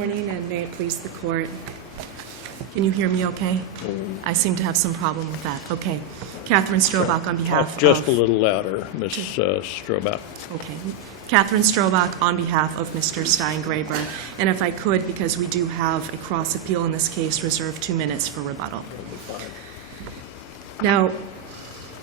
morning, and may it please the court. Can you hear me okay? I seem to have some problem with that. Okay. Catherine Strobach on behalf Just of... a little louder, Ms. Strobach. Okay. Catherine Strobach on behalf of Mr. Steingraber. And if I could, because we do have a cross appeal in this case, reserve 2 minutes for rebuttal. Now,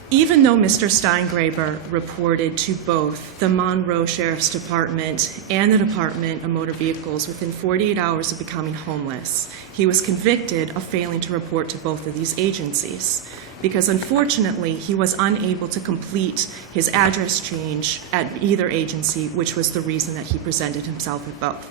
even though Mr. Steingraber reported to both the Monroe Sheriff's Department and the Department of Motor Vehicles within 48 hours of becoming homeless, he was convicted of failing to report to both of these agencies because, unfortunately, he was unable to complete his address change at either agency, which was the reason that he presented himself with both.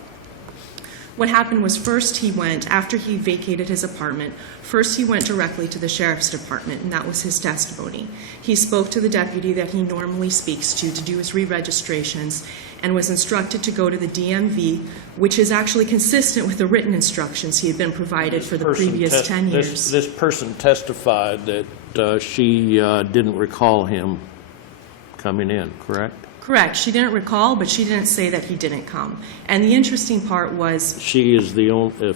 What happened was first he went, after he vacated his apartment, first he went directly to the Sheriff's Department, and that was his testimony. He spoke to the deputy that he normally speaks to do his re-registrations and was instructed to go to the DMV, which is actually consistent with the written instructions he had been provided for the previous 10 years. This person testified that she didn't recall him coming in, correct? Correct. She didn't recall, but she didn't say that he didn't come. And the interesting part was... She is the only,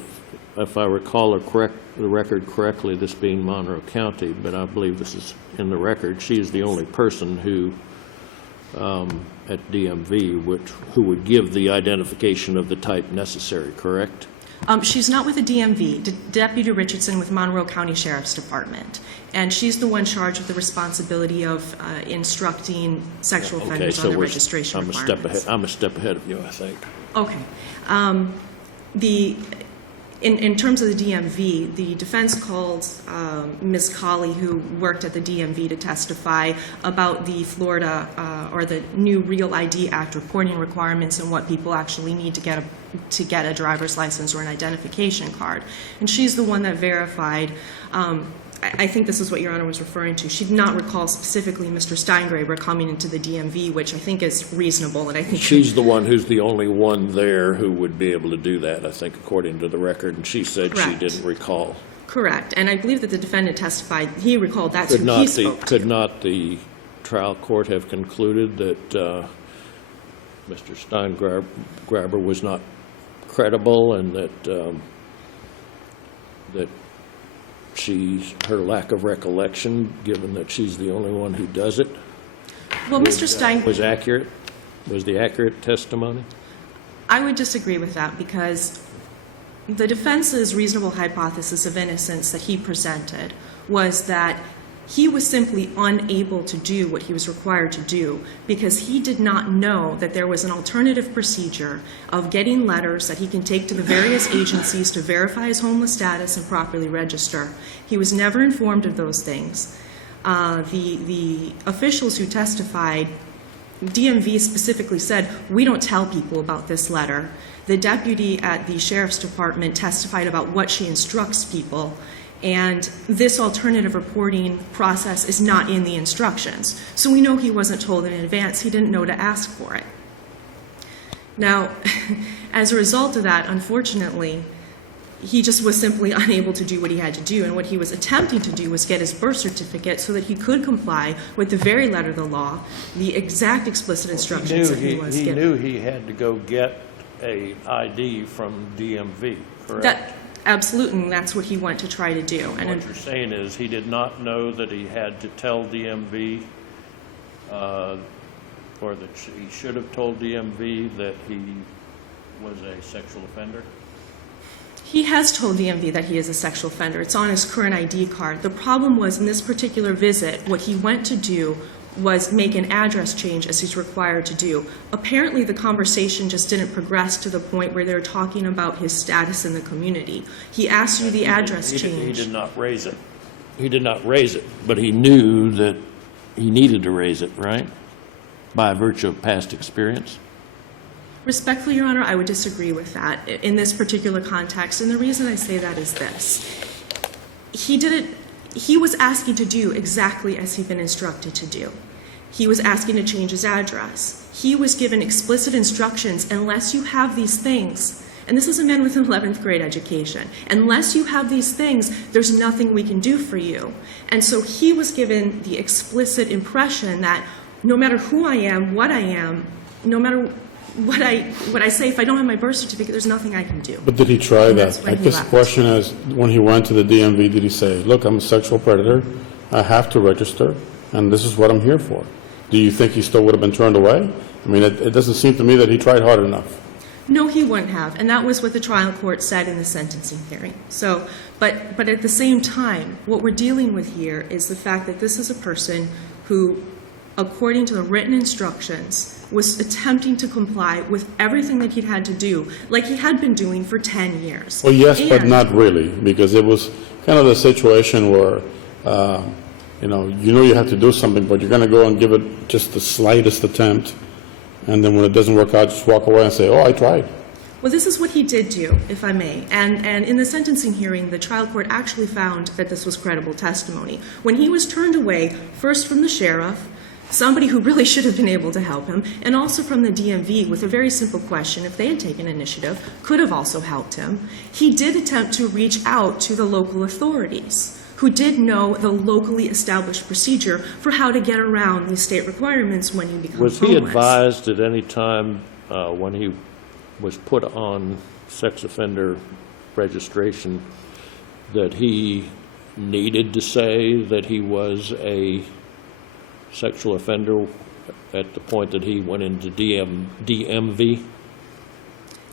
if I recall the record correctly, this being Monroe County, but I believe this is in the record, she is the only person who, at DMV, who would give the identification of the type necessary, correct? She's not with the DMV, Deputy Richardson with Monroe County Sheriff's Department. And she's the one charged with the responsibility of instructing sexual offenders on their registration requirements. I'm a step ahead of you, I think. Okay. In terms of the DMV, the defense called Ms. Colley, who worked at the DMV, to testify about the Florida or the new Real ID Act reporting requirements and what people actually need to get a driver's license or an identification card. And she's the one that verified. I think this is what Your Honor was referring to. She did not recall specifically Mr. Steingraber coming into the DMV, which I think is reasonable. And I think she's the one who's the only one there who would be able to do that, I think, according to the record. And she said Correct. She didn't recall. Correct. And I believe that the defendant testified he recalled that's who he spoke to. Could not the trial court have concluded that Mr. Steingraber was not credible and that her lack of recollection, given that she's the only one who does it, well, Mr. Stein was accurate? Was the accurate testimony? I would disagree with that because the defense's reasonable hypothesis of innocence that he presented was that he was simply unable to do what he was required to do because he did not know that there was an alternative procedure of getting letters that he can take to the various agencies to verify his homeless status and properly register. He was never informed of those things. The officials who testified, DMV specifically said, we don't tell people about this letter. The deputy at the Sheriff's Department testified about what she instructs people. And this alternative reporting process is not in the instructions. So we know he wasn't told in advance. He didn't know to ask for it. Now, as a result of that, unfortunately, he just was simply unable to do what he had to do. And what he was attempting to do was get his birth certificate so that he could comply with the very letter of the law, the exact explicit instructions that he was given. He knew he had to go get an ID from DMV, correct? Absolutely, and that's what he went to try to do. And what you're saying is he did not know that he had to tell DMV, or that he should have told DMV that he was a sexual offender? He has told DMV that he is a sexual offender. It's on his current ID card. The problem was in this particular visit, what he went to do was make an address change as he's required to do. Apparently the conversation just didn't progress to the point where they were talking about his status in the community. He asked you the address change. He did not raise it. He did not raise it, but he knew that he needed to raise it, right? By virtue of past experience? Respectfully, Your Honor, I would disagree with that in this particular context, and the reason I say that is this. He was asking to do exactly as he'd been instructed to do. He was asking to change his address. He was given explicit instructions, unless you have these things, and this is a man with an 11th grade education, unless you have these things, there's nothing we can do for you. And so he was given the explicit impression that no matter who I am, what I am, no matter what I say, if I don't have my birth certificate, there's nothing I can do. But did he try And that? that's when I he guess the left. question is, when he went to the DMV, did he say, look, I'm a sexual predator, I have to register, and this is what I'm here for? Do you think he still would have been turned away? I mean, it doesn't seem to me that he tried hard enough. No, he wouldn't have, and that was what the trial court said in the sentencing hearing. So, but at the same time, what we're dealing with here is the fact that this is a person who, according to the written instructions, was attempting to comply with everything that he'd had to do, like he had been doing for 10 years. Well, yes, but And- not really, because it was kind of the situation where, you know you have to do something, but you're going to go and give it just the slightest attempt, and then when it doesn't work out, just walk away and say, oh, I tried. Well, this is what he did do, if I may. And in the sentencing hearing, the trial court actually found that this was credible testimony. When he was turned away, first from the sheriff, somebody who really should have been able to help him, and also from the DMV with a very simple question, if they had taken initiative, could have also helped him. He did attempt to reach out to the local authorities, who did know the locally established procedure for how to get around these state requirements when you become Was homeless. he advised at any time when he was put on sex offender registration that he needed to say that he was a sexual offender at the point that he went into DMV?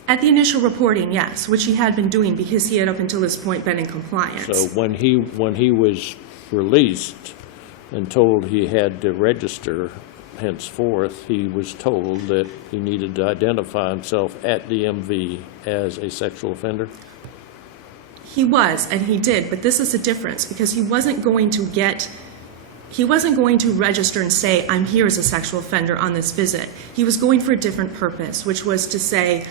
At the initial reporting, yes, which he had been doing because he had up until this point been in compliance. So when he was released and told he had to register henceforth, he was told that he needed to identify himself at DMV as a sexual offender? He was, and he did, but this is the difference, because he wasn't going to register and say, I'm here as a sexual offender on this visit. He was going for a different purpose, which was to say,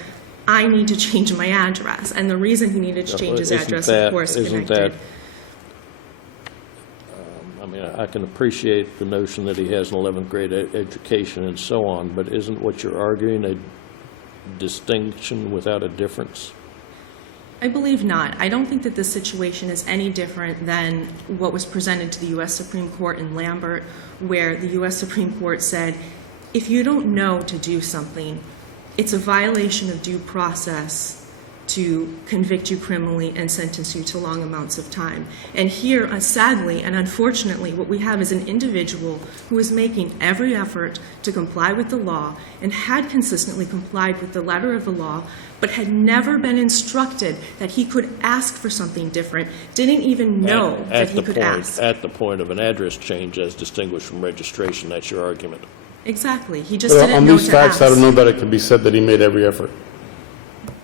I need to change my address. And the reason he needed to change his address, of course, connected. I mean, I can appreciate the notion that he has an 11th grade education and so on, but isn't what you're arguing a distinction without a difference? I believe not. I don't think that this situation is any different than what was presented to the U.S. Supreme Court in Lambert, where the U.S. Supreme Court said, if you don't know to do something, it's a violation of due process to convict you criminally and sentence you to long amounts of time. And here, sadly and unfortunately, what we have is an individual who is making every effort to comply with the law and had consistently complied with the letter of the law, but had never been instructed that he could ask for something different, didn't even know that he could ask. At the point of an address change as distinguished from registration, that's your argument. Exactly. He just Well, didn't on know these to facts, ask. I don't know that it can be said that he made every effort.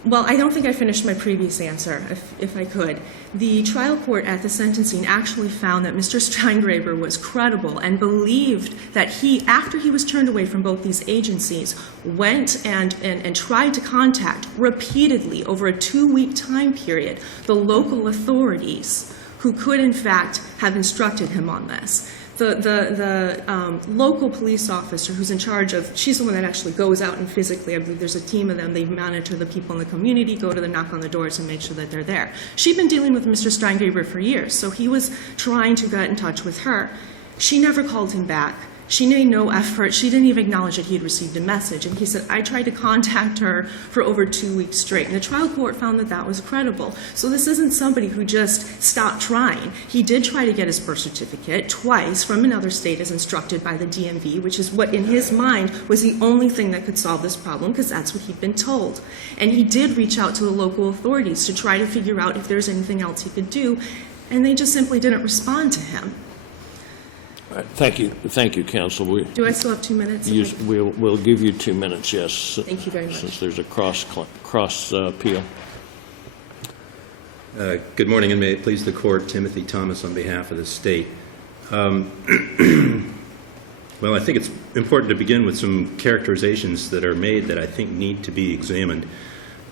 Well, I don't think I finished my previous answer, if I could. The trial court at the sentencing actually found that Mr. Steingraber was credible and believed that he, after he was turned away from both these agencies, went and tried to contact repeatedly over a 2-week time period the local authorities who could, in fact, have instructed him on this. The local police officer who's in charge of, she's the one that actually goes out and physically, I believe there's a team of them, they monitor the people in the community, go to the knock on the doors and make sure that they're there. She'd been dealing with Mr. Steingraber for years, so he was trying to get in touch with her. She never called him back. She made no effort. She didn't even acknowledge that he had received a message. And he said, I tried to contact her for over 2 weeks straight. And the trial court found that that was credible. So this isn't somebody who just stopped trying. He did try to get his birth certificate twice from another state as instructed by the DMV, which is what in his mind was the only thing that could solve this problem, because that's what he'd been told. And he did reach out to the local authorities to try to figure out if there's anything else he could do. And they just simply didn't respond to him. Thank you, counsel. Do I still have 2 minutes? We'll give you 2 minutes, yes. Thank you very much. Since there's a cross appeal. Good morning, and may it please the court. Timothy Thomas on behalf of the state. Well, I think it's important to begin with some characterizations that are made that I think need to be examined.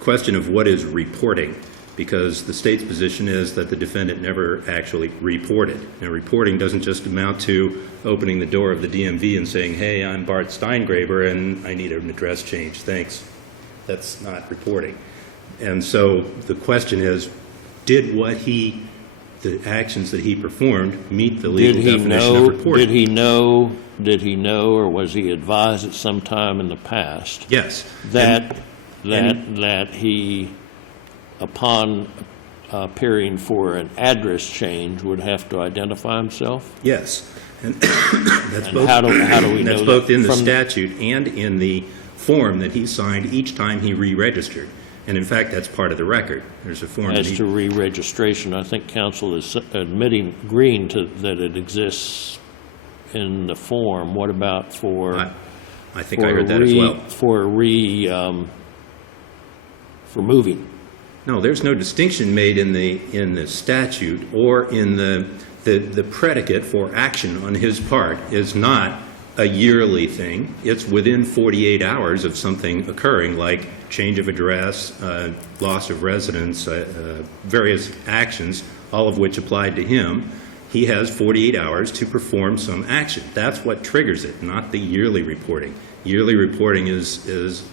Question of what is reporting, because the state's position is that the defendant never actually reported. Now, reporting doesn't just amount to opening the door of the DMV and saying, hey, I'm Bart Steingraber and I need an address change, thanks. That's not reporting. And so the question is, did what he the actions that he performed meet the legal definition of reporting. Did he know, or was he advised at some time in the past? Yes. That he, upon appearing for an address change, would have to identify himself? Yes. And that's both, how do we know that's both that in the from statute and in the form that he signed each time he re-registered. And in fact, that's part of the record. There's a form as to re-registration? I think counsel is agreeing to that it exists in the form. What about for? I think I heard that as well. For moving. No, there's no distinction made in the statute or in the predicate for action on his part is not a yearly thing. It's within 48 hours of something occurring, like change of address, loss of residence, various actions, all of which applied to him. He has 48 hours to perform some action. That's what triggers it, not the yearly reporting. Yearly reporting is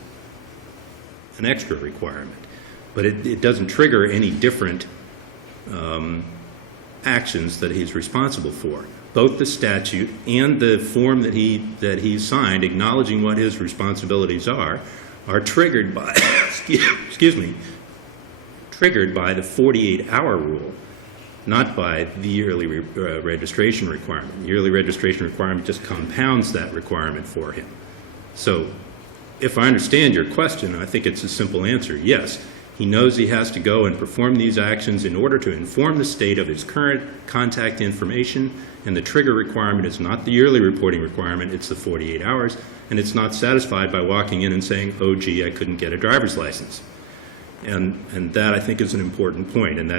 an extra requirement, but it doesn't trigger any different actions that he's responsible for. Both the statute and the form that he signed acknowledging what his responsibilities are triggered by triggered by the 48-hour rule, not by the yearly registration requirement. The yearly registration requirement just compounds that requirement for him. So if I understand your question, I think it's a simple answer. Yes, he knows he has to go and perform these actions in order to inform the state of his current contact information, and the trigger requirement is not the yearly reporting requirement, it's the 48 hours, and it's not satisfied by walking in and saying, oh, gee, I couldn't get a driver's license. And that, I think, is an important point, and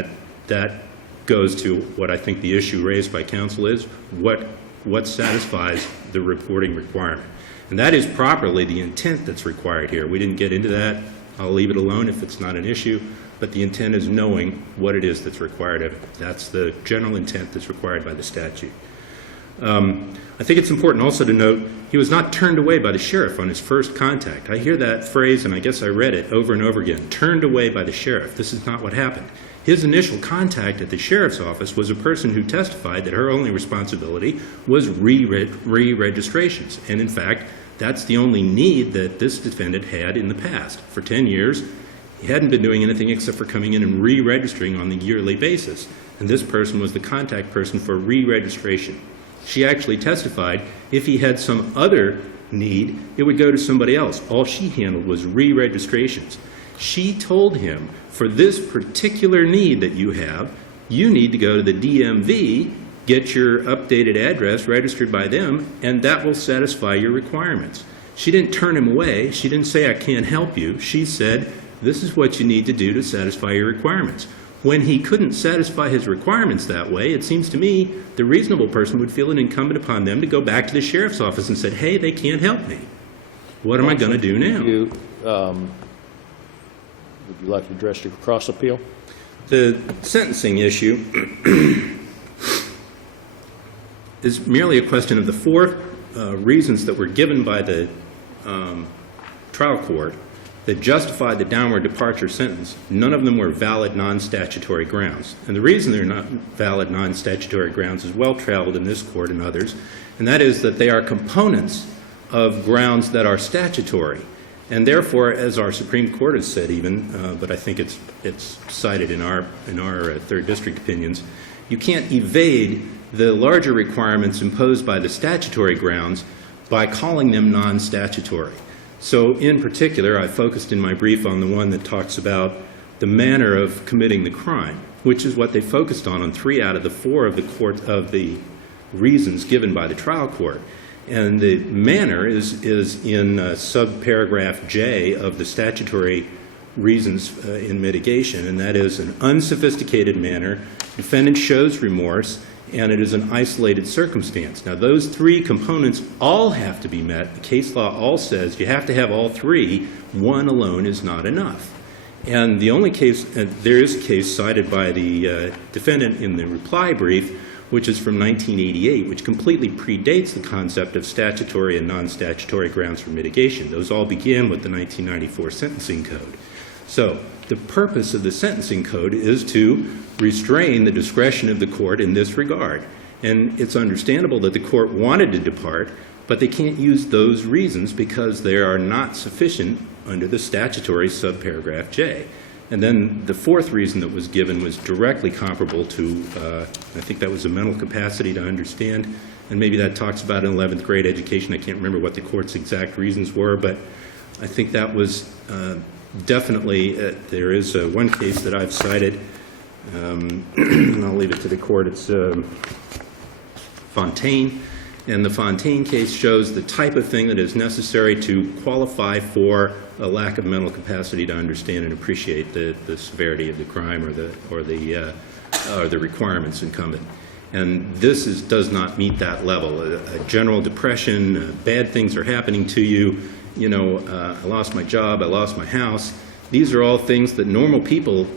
that goes to what I think the issue raised by counsel is, what satisfies the reporting requirement. And that is properly the intent that's required here. We didn't get into that. I'll leave it alone if it's not an issue, but the intent is knowing what it is that's required of it. That's the general intent that's required by the statute. I think it's important also to note he was not turned away by the sheriff on his first contact. I hear that phrase, and I guess I read it over and over again, turned away by the sheriff. This is not what happened. His initial contact at the sheriff's office was a person who testified that her only responsibility was re-registrations. And in fact, that's the only need that this defendant had in the past. For 10 years, he hadn't been doing anything except for coming in and re-registering on the yearly basis. And this person was the contact person for re-registration. She actually testified if he had some other need, it would go to somebody else. All she handled was re-registrations. She told him, for this particular need that you have, you need to go to the DMV, get your updated address registered by them, and that will satisfy your requirements. She didn't turn him away. She didn't say, I can't help you. She said, this is what you need to do to satisfy your requirements. When he couldn't satisfy his requirements that way, it seems to me the reasonable person would feel it incumbent upon them to go back to the sheriff's office and said, hey, they can't help me. What am I going to do now? Would you like to address your cross appeal? The sentencing issue is merely a question of the four reasons that were given by the trial court that justified the downward departure sentence. None of them were valid non-statutory grounds. And the reason they're not valid non-statutory grounds is well traveled in this court and others, and that is that they are components of grounds that are statutory. And therefore, as our Supreme Court has said even, but I think it's cited in our third district opinions, you can't evade the larger requirements imposed by the statutory grounds by calling them non-statutory. So in particular, I focused in my brief on the one that talks about the manner of committing the crime, which is what they focused on 3 out of the 4 of the reasons given by the trial court. And the manner is in subparagraph J of the statutory reasons in mitigation, and that is an unsophisticated manner, defendant shows remorse, and it is an isolated circumstance. Now, those 3 components all have to be met. The case law all says you have to have all 3. One alone is not enough. And the only case, there is a case cited by the defendant in the reply brief, which is from 1988, which completely predates the concept of statutory and non-statutory grounds for mitigation. Those all began with the 1994 Sentencing Code. So The purpose of the sentencing code is to restrain the discretion of the court in this regard. And it's understandable that the court wanted to depart, but they can't use those reasons because they are not sufficient under the statutory subparagraph J. And then the fourth reason that was given was directly comparable to, I think that was a mental capacity to understand, and maybe that talks about an 11th grade education. I can't remember what the court's exact reasons were, but I think that was definitely, there is one case that I've cited, and I'll leave it to the court. It's Fontaine, and the Fontaine case shows the type of thing that is necessary to qualify for a lack of mental capacity to understand and appreciate the severity of the crime or the requirements incumbent. And this does not meet that level. A general depression, bad things are happening to you, I lost my job, I lost my house. These are all things that normal people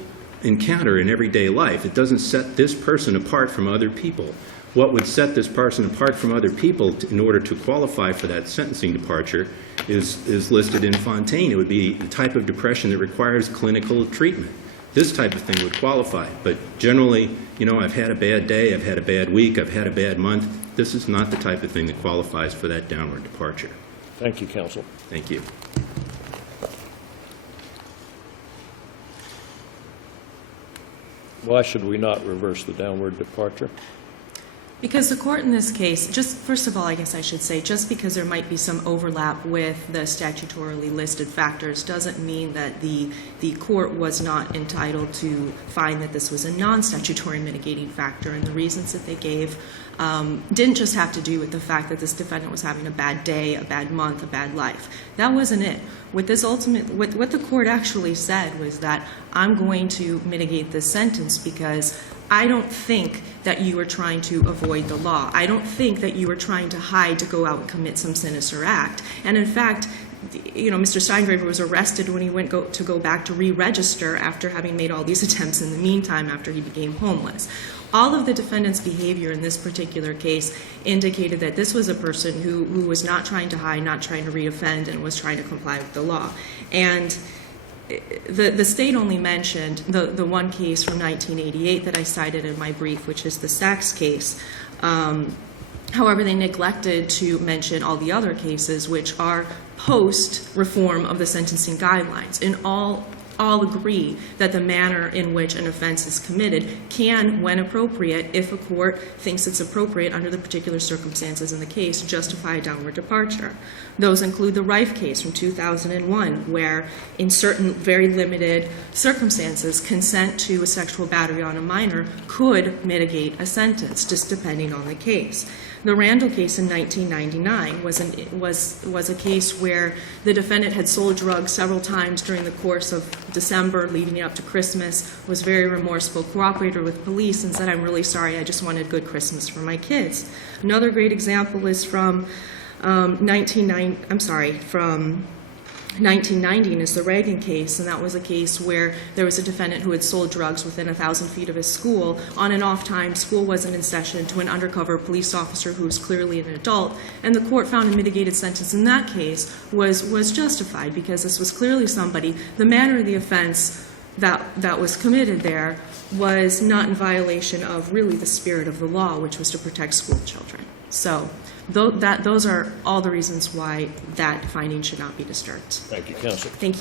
encounter in everyday life. It doesn't set this person apart from other people. What would set this person apart from other people in order to qualify for that sentencing departure is listed in Fontaine. It would be the type of depression that requires clinical treatment. This type of thing would qualify. But generally, I've had a bad day, I've had a bad week, I've had a bad month. This is not the type of thing that qualifies for that downward departure. Thank you, counsel. Thank you. Why should we not reverse the downward departure? Because the court in this case, just first of all, I guess I should say, just because there might be some overlap with the statutorily listed factors doesn't mean that the court was not entitled to find that this was a non-statutory mitigating factor. And the reasons that they gave didn't just have to do with the fact that this defendant was having a bad day, a bad month, a bad life. That wasn't it. What the court actually said was that I'm going to mitigate this sentence because I don't think that you are trying to avoid the law. I don't think that you are trying to hide to go out and commit some sinister act. And in fact, Mr. Steingraber was arrested when he went to go back to re-register after having made all these attempts in the meantime after he became homeless. All of the defendant's behavior in this particular case indicated that this was a person who was not trying to hide, not trying to reoffend, and was trying to comply with the law. And the state only mentioned the one case from 1988 that I cited in my brief, which is the Sachs case. However, they neglected to mention all the other cases, which are post-reform of the sentencing guidelines. And all agree that the manner in which an offense is committed can, when appropriate, if a court thinks it's appropriate under the particular circumstances in the case, justify a downward departure. Those include the Rife case from 2001, where in certain very limited circumstances, consent to a sexual battery on a minor could mitigate a sentence, just depending on the case. The Randall case in 1999 was a case where the defendant had sold drugs several times during the course of December leading up to Christmas, was very remorseful, cooperated with police, and said, "I'm really sorry, I just wanted a good Christmas for my kids." Another great example is from 1990, and is the Reagan case, and that was a case where there was a defendant who had sold drugs within 1,000 feet of his school. On and off time, school wasn't in session, to an undercover police officer who was clearly an adult, and the court found a mitigated sentence in that case was justified because this was clearly somebody, the manner of the offense that was committed there was not in violation of really the spirit of the law, which was to protect school children. So those are all the reasons why that finding should not be disturbed. Thank you, counsel. Thank you.